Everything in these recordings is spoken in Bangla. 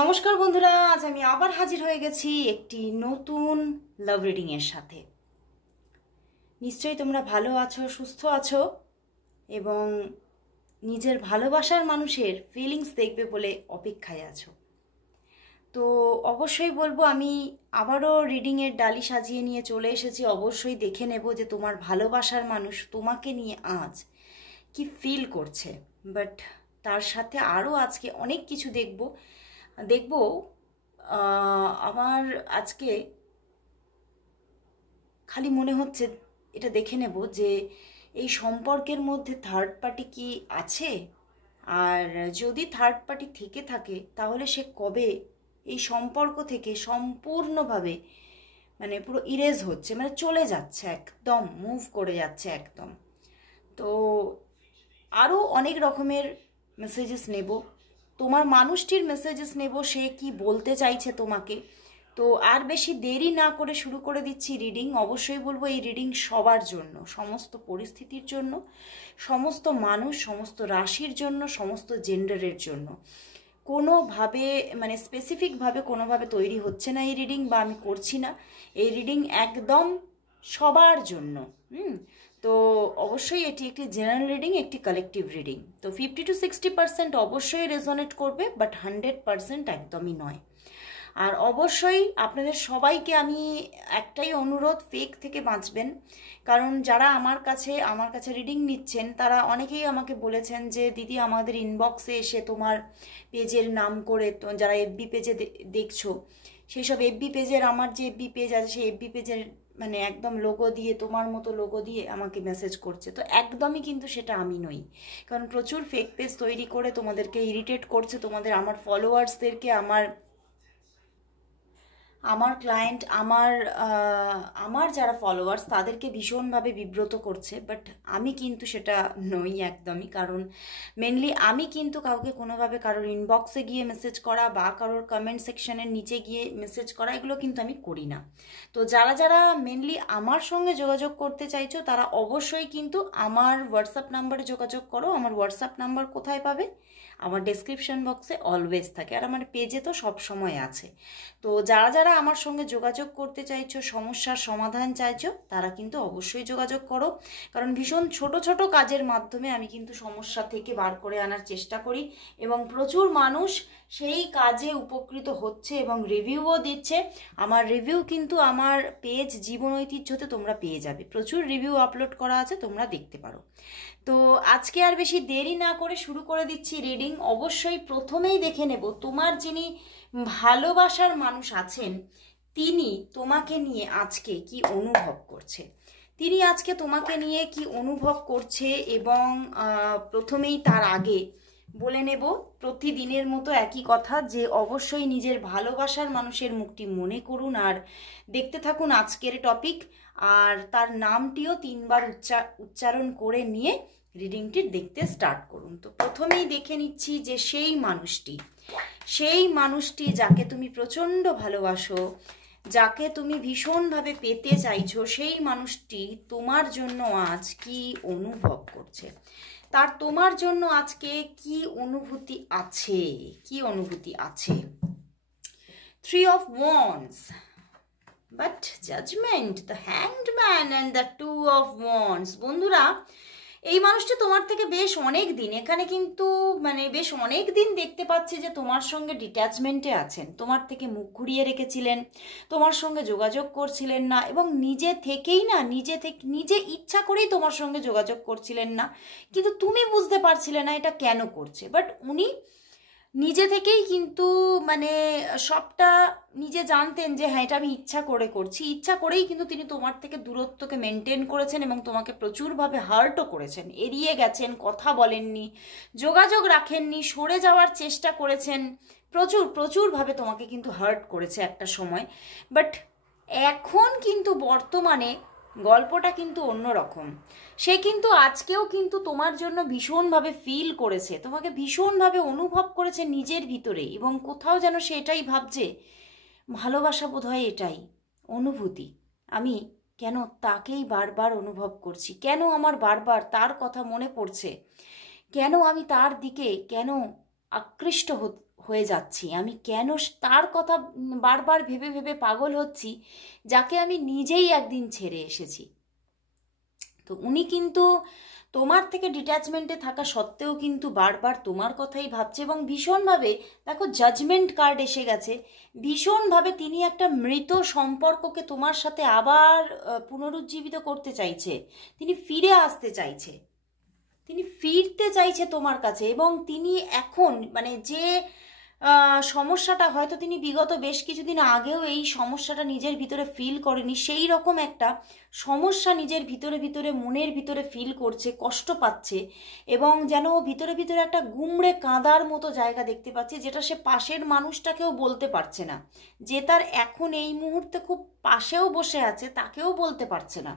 নমস্কার বন্ধুরা, আজ আমি আবার হাজির হয়ে গেছি একটি নতুন লাভ রিডিং এর সাথে। নিশ্চয়ই তোমরা ভালো আছো, সুস্থ আছো এবং নিজের ভালোবাসার মানুষের ফিলিংস দেখবে বলে অপেক্ষায় আছো। তো অবশ্যই বলবো, আমি আবারও রিডিং এর ডালি সাজিয়ে নিয়ে চলে এসেছি। অবশ্যই দেখে নেব যে তোমার ভালোবাসার মানুষ তোমাকে নিয়ে আজ কি ফিল করছে। বাট তার সাথে আরও আজকে অনেক কিছু দেখব। আমার আজকে খালি মনে হচ্ছে এটা দেখে নেব যে এই সম্পর্কের মধ্যে থার্ড পার্টি কি আছে, আর যদি থার্ড পার্টি থেকে থাকে তাহলে সে কবে এই সম্পর্ক থেকে সম্পূর্ণভাবে পুরো ইরেজ হচ্ছে, চলে যাচ্ছে, একদম মুভ করে যাচ্ছে একদম। তো আরও অনেক রকমের মেসেজেস নেব, তোমার মানুষটির মেসেজেস নেব, সে কি বলতে চাইছে তোমাকে। তো আর বেশি দেরি না করে শুরু করে দিচ্ছি রিডিং। অবশ্যই বলবো এই রিডিং সবার জন্য, সমস্ত পরিস্থিতির জন্য, সমস্ত মানুষ, সমস্ত রাশির জন্য, সমস্ত জেন্ডারের জন্য। কোনোভাবে স্পেসিফিকভাবে কোনোভাবে তৈরি হচ্ছে না এই রিডিং, বা আমি করছি না। এই রিডিং একদম সবার জন্য। তো অবশ্যই এটি একটি জেনারেল রিডিং, একটি কালেকটিভ রিডিং। তো 50-60% অবশ্যই রেজোনেট করবে, বাট 100% একদমই নয়। আর অবশ্যই আপনাদের সবাইকে আমি একটাই অনুরোধ, ফেক থেকে বাঁচবেন। কারণ যারা আমার কাছে রিডিং নিচ্ছেন তারা অনেকেই আমাকে বলেছেন যে দিদি, আমাদের ইনবক্সে এসে তোমার পেজের নাম করে, তো যারা এফবি পেজে দেখছো, সেই সব এফবি পেজের, আমার যে এফবি পেজ আছে সেই এফবি পেজের একদম লোগো দিয়ে, তোমার মতো লোগো দিয়ে আমাকে মেসেজ করছে। তো একদমই কিন্তু সেটা আমি নই। কারণ প্রচুর ফেক পেজ তৈরি করে তোমাদেরকে ইরিটেট করছে, তোমাদের, আমার ফলোয়ার্সদেরকে, আমার ক্লায়েন্ট, আমার যারা ফলোয়ার্স তাদেরকে ভীষণভাবে বিব্রত করছে। বাট আমি কিন্তু সেটা নই একদমই। কারণ মেনলি আমি কিন্তু কাউকে কোনোভাবে কারোর ইনবক্সে গিয়ে মেসেজ করা বা কারোর কমেন্ট সেকশনের নিচে গিয়ে মেসেজ করা, এগুলো কিন্তু আমি করি না। তো যারা যারা মেনলি আমার সঙ্গে যোগাযোগ করতে চাইছো তারা অবশ্যই কিন্তু আমার হোয়াটসঅ্যাপ নাম্বারে যোগাযোগ করো। আমার হোয়াটসঅ্যাপ নাম্বার কোথায় পাবে? আমার ডেসক্রিপশন বক্সে অলওয়েজ থাকে, আর আমার পেজে তো সব সময় আছে। তো যারা যারা আমার সঙ্গে যোগাযোগ করতে চাইছো, সমস্যার সমাধান চাইছো, তারা কিন্তু অবশ্যই যোগাযোগ করো। কারণ ভীষণ ছোট ছোট কাজের মাধ্যমে আমি কিন্তু সমস্যা থেকে বার করে আনার চেষ্টা করি, এবং প্রচুর মানুষ সেই কাজে উপকৃত হচ্ছে এবং রিভিউও দিচ্ছে। আমার রিভিউ কিন্তু আমার পেজ জীবন ঐতিহ্যতে তোমরা পেয়ে যাবে, প্রচুর রিভিউ আপলোড করা আছে, তোমরা দেখতে পারো। তো আজকে আর বেশি দেরি না করে শুরু করে দিচ্ছি রিডিং। অবশ্যই প্রথমেই দেখে নেব তোমার যিনি ভালোবাসার মানুষ আছেন তিনি তোমাকে নিয়ে আজকে কি অনুভব করছে, তিনি আজকে তোমাকে নিয়ে কি অনুভব করছে। এবং প্রথমেই তার আগে বলে নেব প্রতিদিনের মতো একই কথা, যে অবশ্যই নিজের ভালোবাসার মানুষের মুখটি মনে করুন আর দেখতে থাকুন আজকের টপিক। আর তার নামটিও 3বার উচ্চারণ করে নিয়ে রিডিংটি দেখতে স্টার্ট করুন। তো প্রথমেই দেখে নিচ্ছি যে সেই মানুষটি যাকে তুমি প্রচণ্ড ভালোবাসো, যাকে তুমি ভীষণভাবে পেতে চাইছো, সেই মানুষটি তোমার জন্য আজ কি অনুভব করছে, তার তোমার জন্য আজকে কি অনুভূতি আছে। 3 of Wands, but Judgment, the Hanged Man and the 2 of Wands। বন্ধুরা, এই মানুষটি তোমার থেকে বেশ অনেক দিন, এখানে কিন্তু বেশ অনেক দিন দেখতে পাচ্ছি যে তোমার সঙ্গে ডিট্যাচমেন্টে আছেন, তোমার থেকে মুখ ঘুরিয়ে রেখেছিলেন, তোমার সঙ্গে যোগাযোগ করছিলেন না, এবং নিজে ইচ্ছা করেই তোমার সঙ্গে যোগাযোগ করছিলেন না, কিন্তু তুমি বুঝতে পারছিলে না এটা কেন করছে। বাট উনি নিজে থেকেই কিন্তু সবটা নিজে জানতেন যে হ্যাঁ, এটা আমি ইচ্ছা করে করছি, ইচ্ছা করেই কিন্তু তিনি তোমার থেকে দূরত্বকে মেনটেন করেছেন এবং তোমাকে প্রচুরভাবে হার্টও করেছেন, এড়িয়ে গেছেন, কথা বলেননি, যোগাযোগ রাখেননি, সরে যাওয়ার চেষ্টা করেছেন, প্রচুরভাবে তোমাকে কিন্তু হার্ট করেছে একটা সময়। বাট এখন কিন্তু বর্তমানে গল্পটা কিন্তু অন্যরকম। সে কিন্তু আজকেও কিন্তু তোমার জন্য ভীষণভাবে ফিল করেছে, তোমাকে ভীষণভাবে অনুভব করেছে নিজের ভিতরে, এবং কোথাও যেন সে এটাই ভাবছে, ভালোবাসা বোধহয় এটাই অনুভূতি, আমি কেন তাকেই বারবার অনুভব করছি, কেন আমার বারবার তার কথা মনে পড়ছে, কেন আমি তার দিকে কেন আকৃষ্ট হয়ে যাচ্ছি, আমি কেন তার কথা বারবার ভেবে ভেবে পাগল হচ্ছি, যাকে আমি নিজেই একদিন ছেড়ে এসেছি। তো উনি কিন্তু তোমার থেকে ডিট্যাচমেন্টে থাকা সত্ত্বেও কিন্তু বারবার তোমার কথাই ভাবছে, এবং ভীষণভাবে, দেখো জাজমেন্ট কার্ড এসে গেছে, ভীষণভাবে তিনি একটা মৃত সম্পর্ককে তোমার সাথে আবার পুনরুজ্জীবিত করতে চাইছে। তিনি ফিরে আসতে চাইছে, তিনি ফিরতে চাইছে তোমার কাছে। এবং তিনি এখন মানে যে সমস্যাটা হয়তো তিনি বিগত বেশ কিছুদিন আগেও এই সমস্যাটা নিজের ভিতরে ফিল করেনি, সেই রকম একটা সমস্যা নিজের ভিতরে ভিতরে মনের ভিতরে ফিল করছে, কষ্ট পাচ্ছে, এবং যেন ভিতরে ভিতরে একটা গুমড়ে কাঁদার মতো জায়গা দেখতে পাচ্ছে, যেটা সে পাশের মানুষটাকেও বলতে পারছে না, যে তার এখন এই মুহূর্তে খুব পাশেও বসে আছে তাকেও বলতে পারছে না।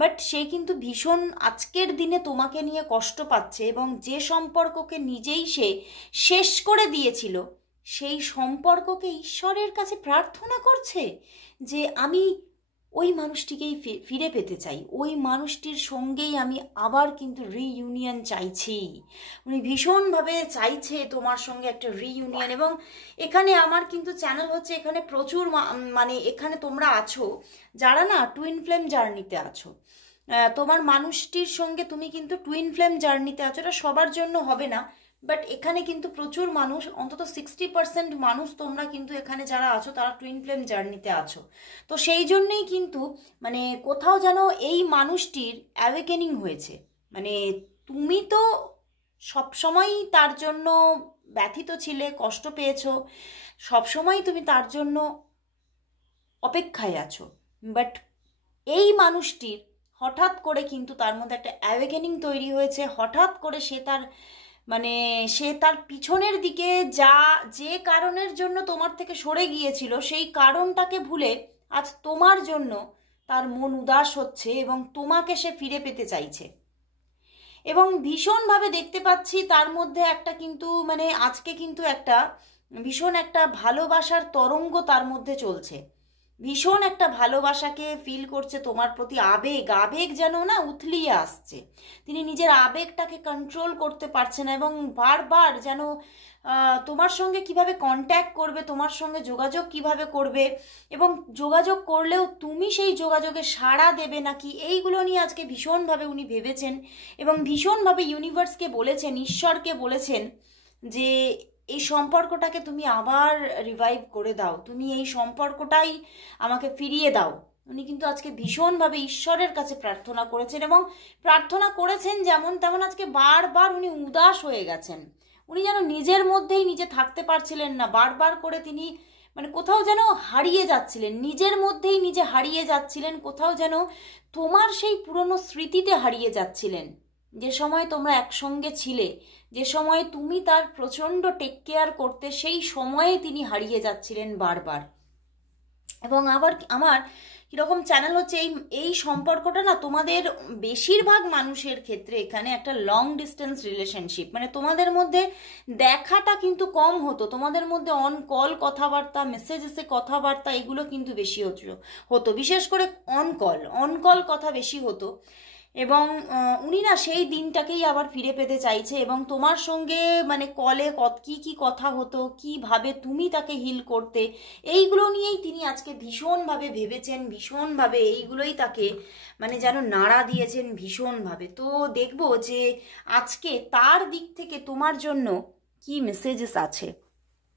বাট সে কিন্তু ভীষণ আজকের দিনে তোমাকে নিয়ে কষ্ট পাচ্ছে, এবং যে সম্পর্ককে নিজেই সে শেষ করে দিয়েছিল, সেই সম্পর্ককে ঈশ্বরের কাছে প্রার্থনা করছে যে আমি ওই মানুষটিকেই ফিরে পেতে চাই, ওই মানুষটির সঙ্গেই আমি আবার কিন্তু রিইউনিয়ন চাইছি। উনি ভীষণভাবে চাইছে তোমার সঙ্গে একটা রিইউনিয়ন। এবং এখানে আমার কিন্তু চ্যানেল হচ্ছে, এখানে প্রচুর মানে এখানে তোমরা আছো যারা না টুইন ফ্লেম জার্নিতে আছো, তোমার মানুষটির সঙ্গে তুমি কিন্তু টুইন ফ্লেম জার্নিতে আছো। এটা সবার জন্য হবে না, বাট এখানে কিন্তু প্রচুর মানুষ, অন্তত 60% মানুষ তোমরা কিন্তু এখানে যারা আছো তারা টুইন ফ্লেম জার্নিতে আছো। তো সেই জন্যেই কিন্তু মানে কোথাও যেন এই মানুষটির অ্যাওয়েকেনিং হয়েছে। মানে তুমি তো সবসময়ই তার জন্য ব্যথিত ছিলে, কষ্ট পেয়েছো, সবসময় তুমি তার জন্য অপেক্ষায় আছো। বাট এই মানুষটির হঠাৎ করে কিন্তু তার মধ্যে একটা অ্যাওয়েকেনিং তৈরি হয়েছে। হঠাৎ করে সে তার মানে সে তার পিছনের দিকে যে কারণের জন্য তোমার থেকে সরে গিয়েছিল, সেই কারণটাকে ভুলে আজ তোমার জন্য তার মন উদাস হচ্ছে, এবং তোমাকে সে ফিরে পেতে চাইছে। এবং ভীষণভাবে দেখতে পাচ্ছি তার মধ্যে একটা কিন্তু মানে আজকে কিন্তু একটা ভীষণ একটা ভালোবাসার তরঙ্গ তার মধ্যে চলছে, ভীষণ একটা ভালোবাসাকে ফিল করছে তোমার প্রতি। আবেগ যেন না উথলিয়ে আসছে, তিনি নিজের আবেগটাকে কন্ট্রোল করতে পারছে না, এবং বারবার যেন তোমার সঙ্গে কিভাবে কন্ট্যাক্ট করবে, তোমার সঙ্গে যোগাযোগ কিভাবে করবে, এবং যোগাযোগ করলেও তুমি সেই যোগাযোগে সাড়া দেবে নাকি, এইগুলো নিয়ে আজকে ভীষণভাবে উনি ভেবেছেন। এবং ভীষণভাবে ইউনিভার্সকে বলেছেন, ঈশ্বরকে বলেছেন যে এই সম্পর্কটাকে তুমি আবার রিভাইভ করে দাও, তুমি এই সম্পর্কটাই আমাকে ফিরিয়ে দাও। উনি কিন্তু আজকে ভীষণভাবে ঈশ্বরের কাছে প্রার্থনা করেছেন, এবং প্রার্থনা করেছেন যেমন তেমন আজকে বারবার উনি উদাস হয়ে গেছেন। উনি যেন নিজের মধ্যেই নিজে থাকতে পারছিলেন না, বারবার করে তিনি মানে কোথাও যেন হারিয়ে যাচ্ছিলেন, নিজের মধ্যেই নিজে হারিয়ে যাচ্ছিলেন, কোথাও যেন তোমার সেই পুরনো স্মৃতিতে হারিয়ে যাচ্ছিলেন, যে সময় তোমরা একসঙ্গে ছিলে, যে সময় তুমি তার প্রচণ্ড টেক কেয়ার করতে, সেই সময়ে তিনি হারিয়ে যাচ্ছিলেন বারবার। এবং আবার আমার কীরকম চ্যানেল হচ্ছে, এই সম্পর্কটা না তোমাদের বেশিরভাগ মানুষের ক্ষেত্রে এখানে একটা লং ডিস্টেন্স রিলেশনশিপ, মানে তোমাদের মধ্যে দেখাটা কিন্তু কম হতো, তোমাদের মধ্যে অন কল কথাবার্তা, মেসেজেসে কথাবার্তা এগুলো কিন্তু বেশি হতো, বিশেষ করে অন কল কথা বেশি হতো। এবং উনি না সেই দিনটাকেই আবার ফিরে পেতে চাইছে, এবং তোমার সঙ্গে মানে কলে কি কথা হতো, কিভাবে তুমি তাকে হিল করতে, এইগুলো নিয়েই তিনি আজকে ভীষণভাবে ভেবেছেন, ভীষণভাবে এইগুলোই তাকে মানে যেন নাড়া দিয়েছেন ভীষণভাবে। তো দেখবো যে আজকে তার দিক থেকে তোমার জন্য কি মেসেজেস আছে,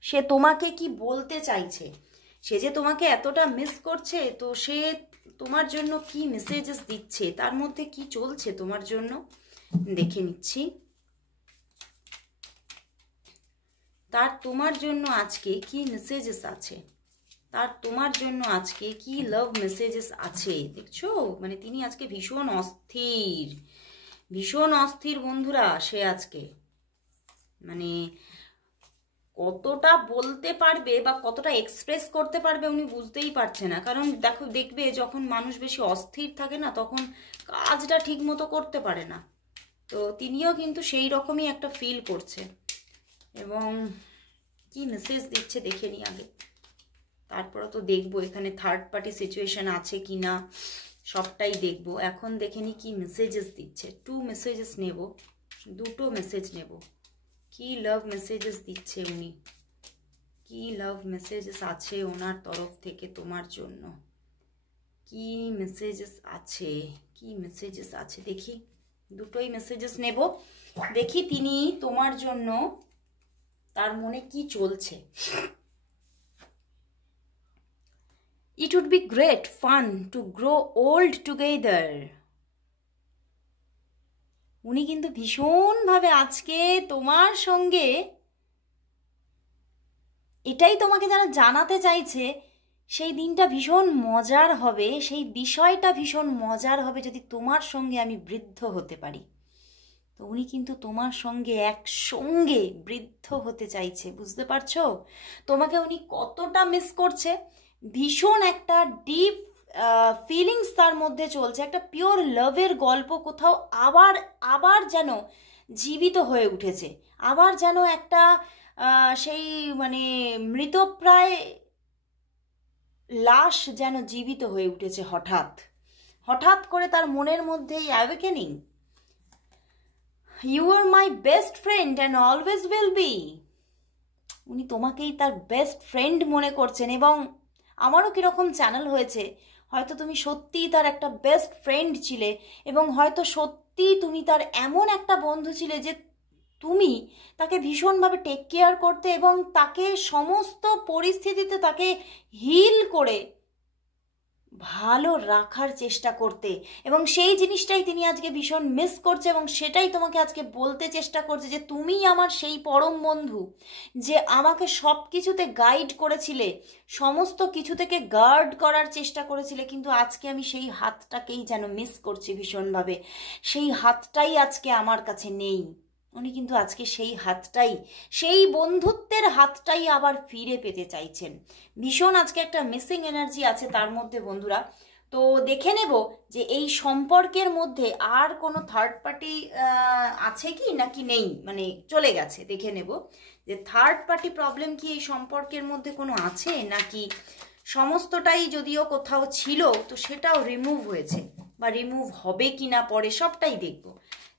সে তোমাকে কি বলতে চাইছে, সে যে তোমাকে এতটা মিস করছে, তো সে তোমার জন্য কি মেসেজেস দিচ্ছে, তার মধ্যে কি চলছে তোমার জন্য দেখে নিচ্ছি। তার তোমার জন্য আজকে কি মেসেজেস আছে, তার তোমার জন্য আজকে কি লাভ মেসেজেস আছে দেখছো। মানে তিনি আজকে ভীষণ অস্থির বন্ধুরা। সে আজকে মানে কতটা বলতে পারবে বা কতটা এক্সপ্রেস করতে পারবে উনি বুঝতেই পারছে না। কারণ দেখবে যখন মানুষ বেশি অস্থির থাকে না, তখন কাজটা ঠিক মতো করতে পারে না। তো তিনিও কিন্তু সেই রকমই একটা ফিল করছে। এবং কি মেসেজ দিচ্ছে দেখে নি আগে, তারপরে তো দেখবো এখানে থার্ড পার্টি সিচুয়েশন আছে কি না, সবটাই দেখবো। এখন দেখে নি কি মেসেজেস দিচ্ছে। 2 মেসেজেস নেব, 2টো মেসেজ নেব। কি লাভ মেসেজেস দিচ্ছে উনি, কি লাভ মেসেজেস আছে ওনার তরফ থেকে তোমার জন্য? কি মেসেজেস আছে, কি মেসেজেস আছে দেখি, দুটোই মেসেজেস নেব, দেখি তিনি তোমার জন্য তার মনে কি চলছে। It would be great fun to grow old together. উনি কিন্তু ভীষণভাবে আজকে তোমার সঙ্গে এটাই তোমাকে যারা জানাতে চাইছে, সেই দিনটা ভীষণ মজার হবে, সেই বিষয়টা ভীষণ মজার হবে যদি তোমার সঙ্গে আমি বৃদ্ধ হতে পারি। তো উনি কিন্তু তোমার সঙ্গে একসঙ্গে বৃদ্ধ হতে চাইছে, বুঝতে পারছো? তোমাকে উনি কতটা মিস করছে, ভীষণ একটা ডিপ ফিলিংস তার মধ্যে চলছে, একটা পিওর লাভের গল্প কোথাও আবার আবার যেন জীবিত হয়ে উঠেছে, আবার যেন একটা সেই মানে মৃতপ্রায় লাশ যেন জীবিত হয়ে উঠেছে হঠাৎ হঠাৎ করে তার মনের মধ্যে এই awakening. You are my best friend and always will be. উনি তোমাকেই তার বেস্ট ফ্রেন্ড মনে করছেন, এবং আমারও কীরকম চ্যানেল হয়েছে, হয়তো তুমি সত্যিই তার একটা বেস্ট ফ্রেন্ড ছিলে, এবং হয়তো সত্যিই তুমি তার এমন একটা বন্ধু ছিলে যে তুমি তাকে ভীষণভাবে টেক কেয়ার করতে এবং তাকে সমস্ত পরিস্থিতিতে তাকে হিল করে ভালো রাখার চেষ্টা করতে, এবং সেই জিনিসটাই তিনি আজকে ভীষণ মিস করছে, এবং সেটাই তোমাকে আজকে বলতে চেষ্টা করছে যে তুমি আমার সেই পরম বন্ধু যে আমাকে সব কিছুতে গাইড করেছিলে, সমস্ত কিছু থেকে গার্ড করার চেষ্টা করেছিলে, কিন্তু আজকে আমি সেই হাতটাকেই যেন মিস করছি ভীষণভাবে, সেই হাতটাই আজকে আমার কাছে নেই। উনি কিন্তু আজকে সেই হাতটাই, সেই বন্ধুত্বের হাতটাই আবার ফিরে পেতে চাইছেন। ভীষণ আজকে একটা মিসিং এনার্জি আছে তার মধ্যে বন্ধুরা। তো দেখে নেব যে এই সম্পর্কের মধ্যে আর কোনো থার্ড পার্টি আছে কি নাকি নেই, মানে চলে গেছে। দেখে নেব যে থার্ড পার্টি প্রবলেম কি এই সম্পর্কের মধ্যে কোনো আছে, নাকি সমস্তটাই যদিও কোথাও ছিল তো সেটাও রিমুভ হয়েছে, বা রিমুভ হবে কি না পরে সবটাই দেখব।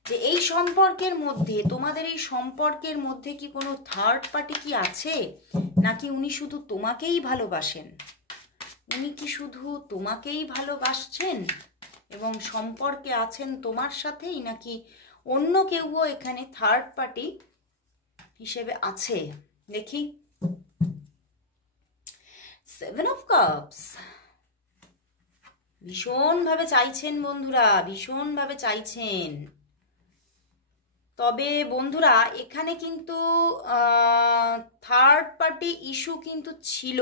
যে এই সম্পর্কের মধ্যে, তোমাদের এই সম্পর্কের মধ্যে কি কোনো থার্ড পার্টি কি আছে, নাকি উনি শুধু তোমাকেই ভালোবাসেন? উনি কি শুধু তোমাকেই ভালোবাসছেন এবং সম্পর্কে আছেন তোমার সাথেই, নাকি অন্য কেউও এখানে থার্ড পার্টি হিসেবে আছে? দেখি, 7 অফ কাপস। ভীষণভাবে চাইছেন বন্ধুরা, ভীষণভাবে চাইছেন। তবে বন্ধুরা এখানে কিন্তু থার্ড পার্টি ইস্যু কিন্তু ছিল,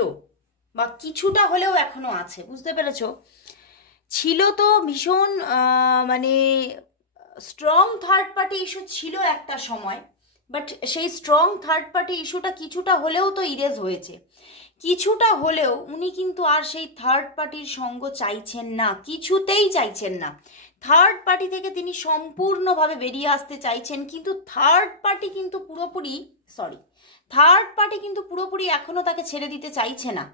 বা কিছুটা হলেও এখনো আছে, বুঝতে পেরেছো? ছিল তো ভীষণ মানে স্ট্রং থার্ড পার্টি ইস্যু ছিল একটা সময়, বাট সেই স্ট্রং থার্ড পার্টি ইস্যুটা কিছুটা হলেও তো ইরেজ হয়েছে, কিছুটা হলেও উনি কিন্তু আর সেই থার্ড পার্টির সঙ্গ চাইছেন না, কিছুতেই চাইছেন না। থার্ড পার্টি থেকে তিনি সম্পূর্ণভাবে বেরিয়ে আসতে চাইছেন, কিন্তু থার্ড পার্টি কিন্তু পুরোপুরি এখনো তাকে ছেড়ে দিতে চাইছে না,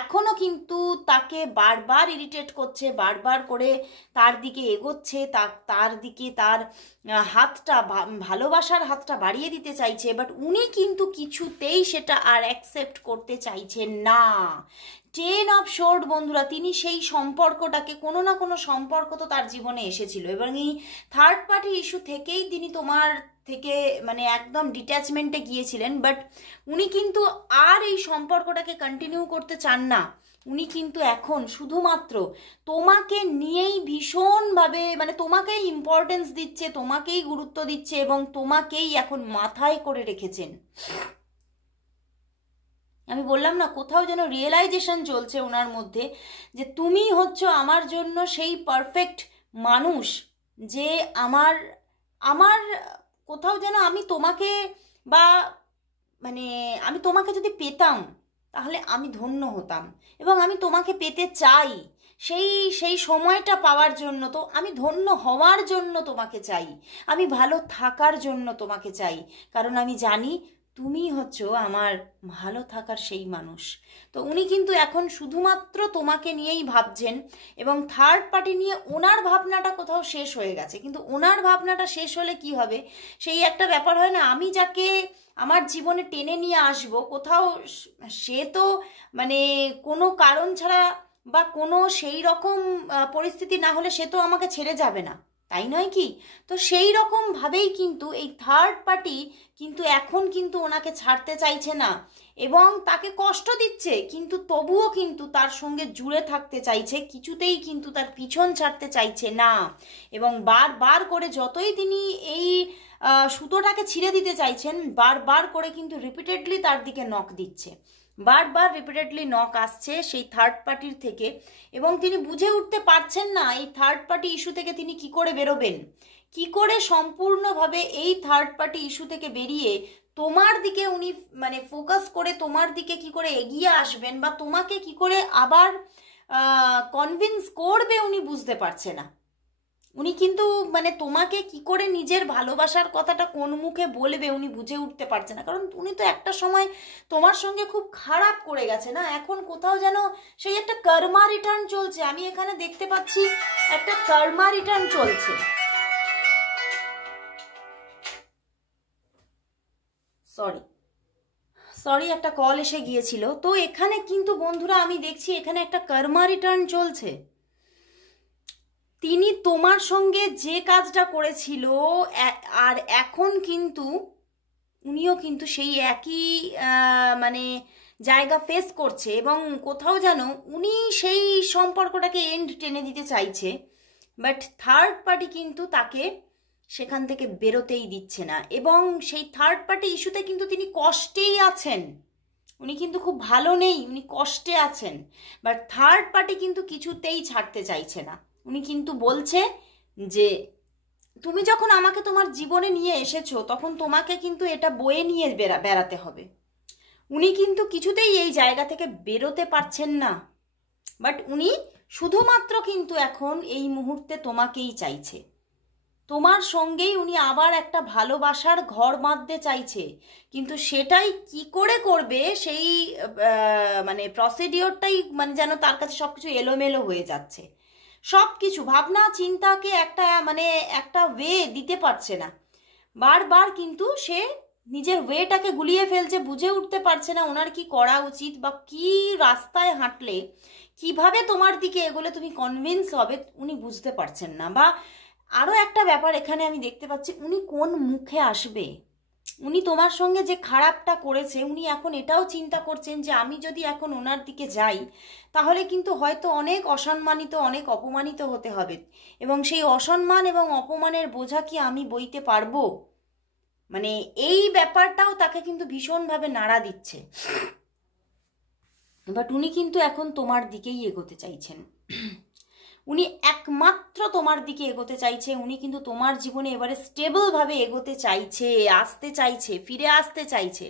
এখনো কিন্তু তাকে বারবার ইরিটেট করছে, বারবার করে তার দিকে এগোচ্ছে, তার দিকে তার হাতটা, ভালোবাসার হাতটা বাড়িয়ে দিতে চাইছে, বাট উনি কিন্তু কিছুতেই সেটা আর অ্যাকসেপ্ট করতে চাইছেন না। 10 অফ সোর্ড বন্ধুরা, তিনি সেই সম্পর্কটাকে, কোনো না কোনো সম্পর্ক তো তার জীবনে এসেছিল, এবং এই থার্ড পার্টি ইস্যু থেকেই তিনি তোমার থেকে মানে একদম ডিট্যাচমেন্টে গিয়েছিলেন, বাট উনি কিন্তু আর এই সম্পর্কটাকে কন্টিনিউ করতে চান না। উনি কিন্তু এখন শুধুমাত্র তোমাকে নিয়েই ভীষণভাবে, মানে তোমাকেই ইম্পর্টেন্স দিচ্ছে, তোমাকেই গুরুত্ব দিচ্ছে, এবং তোমাকেই এখন মাথায় করে রেখেছেন। আমি বললাম না, কোথাও যেন রিয়েলাইজেশন চলছে ওনার মধ্যে যে তুমি হচ্ছ আমার জন্য সেই পারফেক্ট মানুষ, যে আমার কোথাও যেন আমি তোমাকে, বা মানে আমি তোমাকে যদি পেতাম তাহলে আমি ধন্য হতাম, এবং আমি তোমাকে পেতে চাই, সেই সময়টা পাওয়ার জন্য, তো আমি ধন্য হওয়ার জন্য তোমাকে চাই, আমি ভালো থাকার জন্য তোমাকে চাই, কারণ আমি জানি তুমি হচ্ছো আমার ভালো থাকার সেই মানুষ। তো উনি কিন্তু এখন শুধুমাত্র তোমাকে নিয়েই ভাবছেন, এবং থার্ড পার্টি নিয়ে ওনার ভাবনাটা কোথাও শেষ হয়ে গেছে। কিন্তু ওনার ভাবনাটা শেষ হলে কি হবে, সেই একটা ব্যাপার হয় না, আমি যাকে আমার জীবনে টেনে নিয়ে আসবো কোথাও, সে তো মানে কোনো কারণ ছাড়া বা কোনো সেই রকম পরিস্থিতি না হলে সে তো আমাকে ছেড়ে যাবে না, তাই নয় কি? তো সেই রকম ভাবেই কিন্তু এই থার্ড পার্টি কিন্তু এখন কিন্তু ওনাকে ছাড়তে চাইছে না, এবং তাকে কষ্ট দিচ্ছে, কিন্তু তবুও কিন্তু তার সঙ্গে জুড়ে থাকতে চাইছে, কিছুতেই কিন্তু তার পিছন ছাড়তে চাইছে না। এবং বারবার করে যতই তিনি এই সুতোটাকে ছিঁড়ে দিতে চাইছেন, বারবার করে কিন্তু রিপিটেডলি তার দিকে নক দিচ্ছে, বারবার রিপিটেডলি নক আসছে সেই থার্ড পার্টির থেকে। এবং তিনি বুঝে উঠতে পারছেন না এই থার্ড পার্টি ইস্যু থেকে তিনি কি করে বেরোবেন, কি করে সম্পূর্ণভাবে এই থার্ড পার্টি ইস্যু থেকে বেরিয়ে তোমার দিকে উনি মানে ফোকাস করে তোমার দিকে কি করে এগিয়ে আসবেন, বা তোমাকে কি করে আবার কনভিন্স করবে উনি বুঝতে পারছে না। উনি কিন্তু মানে তোমাকে কি করে নিজের ভালোবাসার কথাটা কোন মুখে বলবে উনি বুঝে উঠতে পারছে না, কারণ উনি তো একটা সময় তোমার সঙ্গে খুব খারাপ করে গেছে না, এখন কোথাও যেন সেই একটা কর্মা রিটার্ন চলছে। আমি এখানে দেখতে পাচ্ছি একটা কর্মা রিটার্ন চলছে। সরি সরি, একটা কল এসে গিয়েছিল। তো এখানে কিন্তু বন্ধুরা আমি দেখছি এখানে একটা কর্মা রিটার্ন চলছে। তিনি তোমার সঙ্গে যে কাজটা করেছিল আর এখন কিন্তু উনিও কিন্তু সেই একই মানে জায়গা ফেস করছে, এবং কোথাও যেন উনি সেই সম্পর্কটাকে এন্ড টেনে দিতে চাইছে, বাট থার্ড পার্টি কিন্তু তাকে সেখান থেকে বেরোতেই দিচ্ছে না। এবং সেই থার্ড পার্টি ইস্যুতে কিন্তু তিনি কষ্টেই আছেন, উনি কিন্তু খুব ভালো নেই, উনি কষ্টে আছেন, বাট থার্ড পার্টি কিন্তু কিছুতেই ছাড়তে চাইছে না। উনি কিন্তু বলছে যে তুমি যখন আমাকে তোমার জীবনে নিয়ে এসেছো তখন তোমাকে কিন্তু এটা বয়ে নিয়ে বেড়াতে হবে। উনি কিন্তু কিছুতেই এই জায়গা থেকে বেরোতে পারছেন না, বাট উনি শুধুমাত্র কিন্তু এখন এই মুহূর্তে তোমাকেই চাইছে, তোমার সঙ্গেই উনি আবার একটা ভালোবাসার ঘর বাঁধতে চাইছে। কিন্তু সেটাই কি করে করবে সেই মানে প্রসিডিওরটাই মানে যেন তার কাছে সব কিছু এলোমেলো হয়ে যাচ্ছে, সব কিছু ভাবনা চিন্তাকে একটা মানে একটা ওয়ে দিতে পারছে না, বারবার কিন্তু সে নিজের ওয়েটাকে গুলিয়ে ফেলছে, বুঝে উঠতে পারছে না ওনার কি করা উচিত, বা কি রাস্তায় হাঁটলে কিভাবে তোমার দিকে এগোলে তুমি কনভিন্স হবে উনি বুঝতে পারছেন না। বা আরও একটা ব্যাপার এখানে আমি দেখতে পাচ্ছি, উনি কোন মুখে আসবে, উনি তোমার সঙ্গে যে খারাপটা করেছে উনি এখন এটাও চিন্তা করছেন যে আমি যদি এখন ওনার দিকে যাই তাহলে কিন্তু হয়তো অনেক অসম্মানিত অনেক অপমানিত হতে হবে, এবং সেই অসম্মান এবং অপমানের বোঝা কি আমি বইতে পারবো, মানে এই ব্যাপারটাও তাকে কিন্তু ভীষণভাবে নাড়া দিচ্ছে। বাট উনি কিন্তু এখন তোমার দিকেই এগোতে চাইছেন, উনি একমাত্র তোমার দিকে এগোতে চাইছে, উনি কিন্তু তোমার জীবনে এবারে স্টেবলভাবে এগোতে চাইছে, আসতে চাইছে, ফিরে আসতে চাইছে।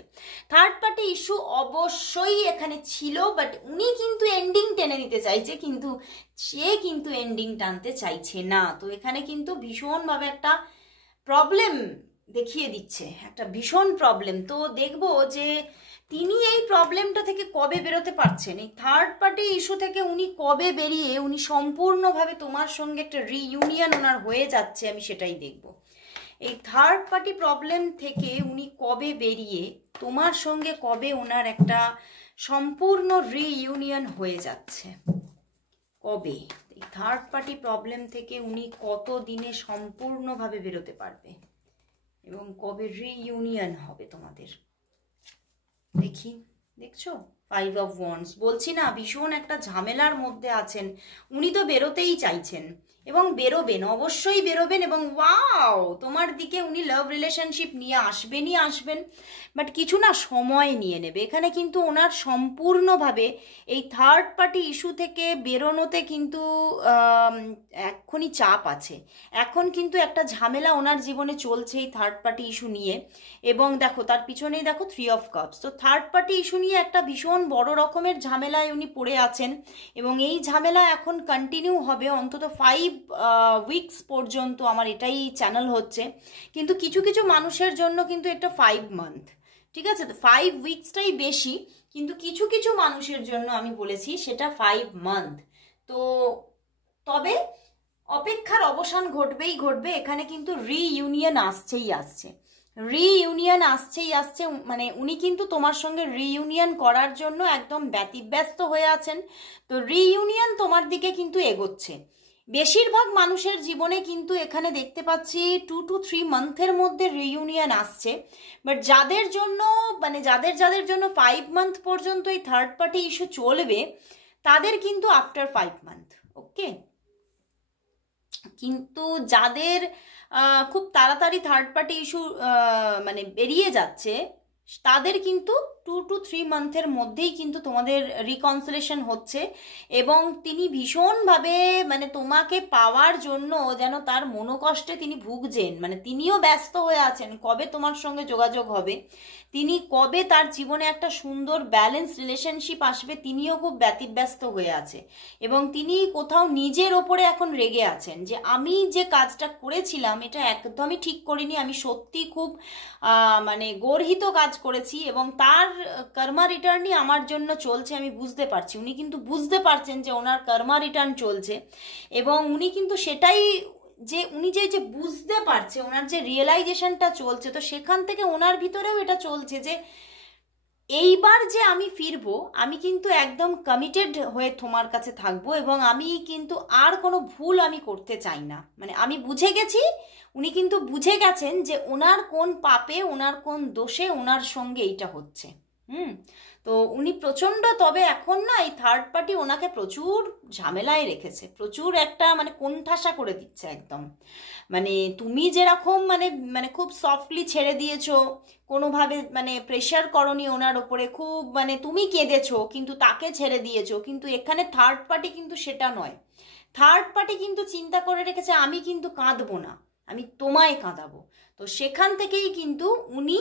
থার্ড পার্টি ইস্যু অবশ্যই এখানে ছিল, বাট উনি কিন্তু এন্ডিং টেনে নিতে চাইছে, কিন্তু সে কিন্তু এন্ডিং টানতে চাইছে না। তো এখানে কিন্তু ভীষণভাবে একটা প্রবলেম দেখিয়ে দিচ্ছে, একটা ভীষণ প্রবলেম। তো দেখবো যে তিনি এই প্রবলেমটা থেকে কবে বেরোতে পারছেন, এই থার্ড পার্টি ইস্যু থেকে উনি কবে বেরিয়ে উনি সম্পূর্ণভাবে তোমার সঙ্গে একটা রিইউনিয়ন ওনার হয়ে যাচ্ছে, আমি সেটাই দেখব। এই থার্ড পার্টি প্রবলেম থেকে উনি কবে বেরিয়ে তোমার সঙ্গে কবে ওনার একটা সম্পূর্ণ রিইউনিয়ন হয়ে যাচ্ছে, কবে এই থার্ড পার্টি প্রবলেম থেকে উনি কত দিনে সম্পূর্ণভাবে বেরোতে পারবে, এবং কবে রিইউনিয়ন হবে তোমাদের দেখি। দেখছো 5 of Wands, বলছি না ভীষণ একটা ঝামেলার মধ্যে আছেন, উনি তো বেরোতেই চাইছেন এবং বেরোবেন, অবশ্যই বেরোবেন, এবং ওয়াও তোমার দিকে উনি লাভ রিলেশনশিপ নিয়ে আসবেনই আসবেন, বাট কিছু না সময় নিয়ে নেবে। এখানে কিন্তু ওনার সম্পূর্ণভাবে এই থার্ড পার্টি ইস্যু থেকে বেরোনোতে কিন্তু এক্ষুনি চাপ আছে, এখন কিন্তু একটা ঝামেলা ওনার জীবনে চলছে এই থার্ড পার্টি ইস্যু নিয়ে। এবং দেখো তার পিছনেই দেখো 3 of Cups, তো থার্ড পার্টি ইস্যু নিয়ে একটা ভীষণ বড় রকমের ঝামেলায় উনি পড়ে আছেন, এবং এই ঝামেলা এখন কন্টিনিউ হবে অন্তত 5 উইকস পর্যন্ত, আমার এটাই চ্যানেল হচ্ছে। কিন্তু কিছু কিছু মানুষের জন্য কিন্তু একটা 5 মান্থ, ঠিক আছে? তো 5 উইকসটাই বেশি, কিন্তু কিছু কিছু মানুষের জন্য আমি বলেছি সেটা 5 মান্থ। তো তবে অপেক্ষার অবসান ঘটবেই ঘটবে, এখানে কিন্তু রিইউনিয়ন আসছেই আসছে, রিইউনিয়ন আসছেই আসছে। মানে উনি কিন্তু তোমার সঙ্গে রিইউনিয়ন করার জন্য একদম ব্যতিব্যস্ত হয়ে আছেন। তো রিইউনিয়ন তোমার দিকে কিন্তু এগোচ্ছে। বেশিরভাগ মানুষের জীবনে কিন্তু এখানে দেখতে পাচ্ছি 2 to 3 মান্থের মধ্যে রিইউনিয়ন আসছে। বাট যাদের জন্য মানে যাদের জন্য 5 মান্থ পর্যন্ত এই থার্ড পার্টি ইস্যু চলবে, তাদের কিন্তু আফটার 5 মান্থ। ওকে, কিন্তু যাদের খুব তাড়াতাড়ি থার্ড পার্টি ইস্যু মানে বেরিয়ে যাচ্ছে, তাদের কিন্তু 2 to 3 মান্থের মধ্যেই কিন্তু তোমাদের রিকনসিলেশন হচ্ছে। এবং তিনি ভীষণভাবে মানে তোমাকে পাওয়ার জন্য যেন তার মনোকষ্টে তিনি ভুগছেন, মানে তিনিও ব্যস্ত হয়ে আছেন কবে তোমার সঙ্গে যোগাযোগ হবে, তিনি কবে তার জীবনে একটা সুন্দর ব্যালেন্স রিলেশনশিপ আসবে, তিনিও খুব ব্যতিব্যস্ত হয়ে আছে। এবং তিনি কোথাও নিজের ওপরে এখন রেগে আছেন যে আমি যে কাজটা করেছিলাম এটা একদমই ঠিক করিনি, আমি সত্যি খুব মানে গর্হিত কাজ করেছি এবং তার কর্মা রিটার্নই আমার জন্য চলছে, আমি বুঝতে পারছি। উনি কিন্তু বুঝতে পারছেন যে ওনার কর্মা রিটার্ন চলছে, এবং উনি কিন্তু সেটাই যে উনি যে বুঝতে পারছে, ওনার যে রিয়েলাইজেশনটা চলছে, তো সেখান থেকে ওনার ভিতরেও এটা চলছে যে এইবার যে আমি ফিরবো, আমি কিন্তু একদম কমিটেড হয়ে তোমার কাছে থাকবো, এবং আমি কিন্তু আর কোনো ভুল আমি করতে চাই না। মানে আমি বুঝে গেছি, উনি কিন্তু বুঝে গেছেন যে ওনার কোন পাপে, ওনার কোন দোষে ওনার সঙ্গে এইটা হচ্ছে। তো উনি প্রচণ্ড, তবে এখন না এই থার্ড পার্টি ওনাকে প্রচুর ঝামেলায় রেখেছে, প্রচুর একটা মানে কোণঠাসা করে দিচ্ছে একদম। মানে তুমি যেরকম মানে মানে খুব সফটলি ছেড়ে দিয়েছো, কোনোভাবে মানে প্রেশার করনি ওনার ওপরে, খুব মানে তুমি কেঁদেছো কিন্তু তাকে ছেড়ে দিয়েছো, কিন্তু এখানে থার্ড পার্টি কিন্তু সেটা নয়। থার্ড পার্টি কিন্তু চিন্তা করে রেখেছে আমি কিন্তু কাঁদবো না, আমি তোমায় কাঁদাবো। তো সেখান থেকেই কিন্তু উনি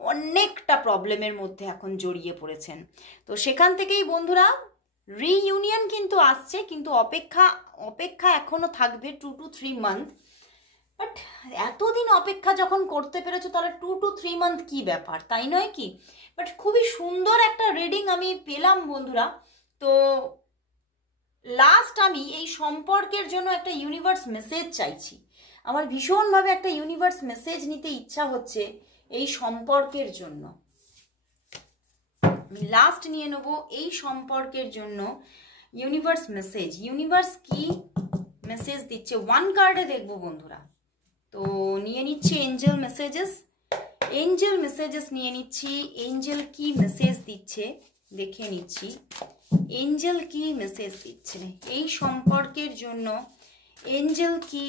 অনেকটা প্রবলেমের মধ্যে এখন জড়িয়ে পড়েছেন। তো সেখান থেকেই বন্ধুরা রিইউনিয়ন কিন্তু আসছে, কিন্তু অপেক্ষা এখনো থাকবে 2 to 3 মান্থ। বাট এতদিন অপেক্ষা যখন করতে পেরেছো, তাহলে 2 to 3 মান্থ কি ব্যাপার, তাই নয় কি? বাট খুবই সুন্দর একটা রিডিং আমি পেলাম বন্ধুরা। তো লাস্ট আমি এই সম্পর্কের জন্য একটা ইউনিভার্স মেসেজ চাইছি। আমার ভীষণভাবে একটা ইউনিভার্স মেসেজ নিতে ইচ্ছা হচ্ছে এই সম্পর্কের জন্য। আমি লাস্ট নিয়ে নেব এই সম্পর্কের জন্য ইউনিভার্স মেসেজ। ইউনিভার্স কি মেসেজ দিচ্ছে 1 কার্ডে দেখবো বন্ধুরা। তো নিয়ে নিচ্ছি এঞ্জেল মেসেজেস, এঞ্জেল মেসেজেস নিয়ে নিচ্ছি। এঞ্জেল কি মেসেজ দিচ্ছে দেখে নিচ্ছি, এঞ্জেল কি মেসেজ দিচ্ছে এই সম্পর্কের জন্য। এঞ্জেল কি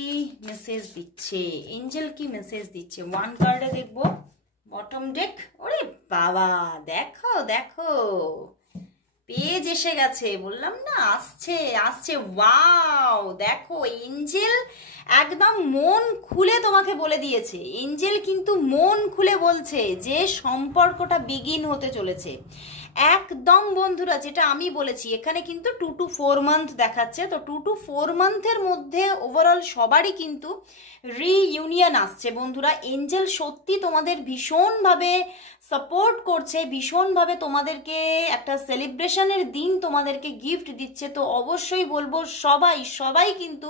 মেসেজ দিচ্ছে, এঞ্জেল কি মেসেজ দিচ্ছে 1 কার্ডে দেখবো, বটম ডেক। ওরে বাবা, দেখো দেখো পেজ এসে গেছে, বললাম না আসছে আসছে। ওয়াও, দেখো এঞ্জেল একদম মন খুলে তোমাকে বলে দিয়েছে। এঞ্জেল কিন্তু মন খুলে বলছে যে সম্পর্কটা বিগিন হতে চলেছে একদম বন্ধুরা, যেটা আমি বলেছি এখানে কিন্তু 2 to 4 মান্থ দেখাচ্ছে। তো 2 to 4 মান্থের মধ্যে ওভারঅল সবারই কিন্তু রিইউনিয়ন আসছে বন্ধুরা। এঞ্জেল সত্যি তোমাদের ভীষণভাবে সাপোর্ট করছে, ভীষণভাবে তোমাদেরকে একটা সেলিব্রেশনের দিন তোমাদেরকে গিফট দিচ্ছে। তো অবশ্যই বলবো সবাই সবাই কিন্তু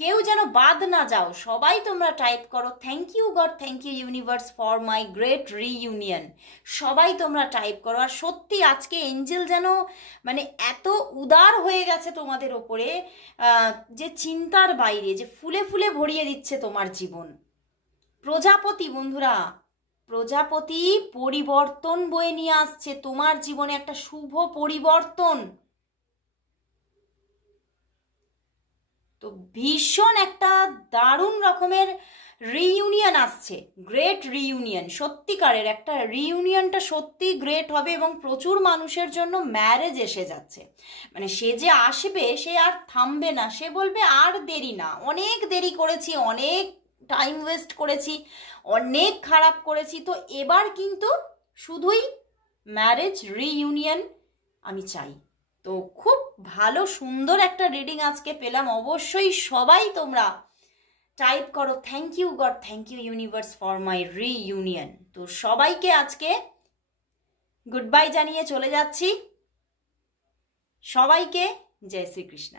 কেউ যেন বাদ না যাও, সবাই তোমরা টাইপ করো thank you God, thank you universe for my great reunion. সবাই তোমরা টাইপ করো। আর সত্যি আজকে এঞ্জেল যেন মানে এত উদার হয়ে গেছে তোমাদের ওপরে, যে চিন্তার বাইরে, যে ফুলে ফুলে ভরিয়ে দিচ্ছে তোমার জীবন। প্রজাপতি বন্ধুরা, প্রজাপতি পরিবর্তন বয়ে নিয়ে আসছে তোমার জীবনে, একটা শুভ পরিবর্তন। তো ভীষণ একটা দারুণ রকমের রিইউনিয়ন আসছে, গ্রেট রিইউনিয়ন, সত্যিকারের একটা রিইউনিয়নটা সত্যি গ্রেট হবে। এবং প্রচুর মানুষের জন্য ম্যারেজ এসে যাচ্ছে, মানে সে যে আসবে সে আর থামবে না, সে বলবে আর দেরি না, অনেক দেরি করেছি, অনেক টাইম ওয়েস্ট করেছি, অনেক খারাপ করেছি, তো এবার কিন্তু শুধুই ম্যারেজ রিইউনিয়ন আমি চাই। তো খুব ভালো সুন্দর একটা রিডিং আজকে পেলাম। অবশ্যই সবাই তোমরা টাইপ করো thank you God, thank you universe for my reunion. তো সবাইকে আজকে গুড বাই জানিয়ে চলে যাচ্ছি। সবাইকে জয় শ্রীকৃষ্ণ।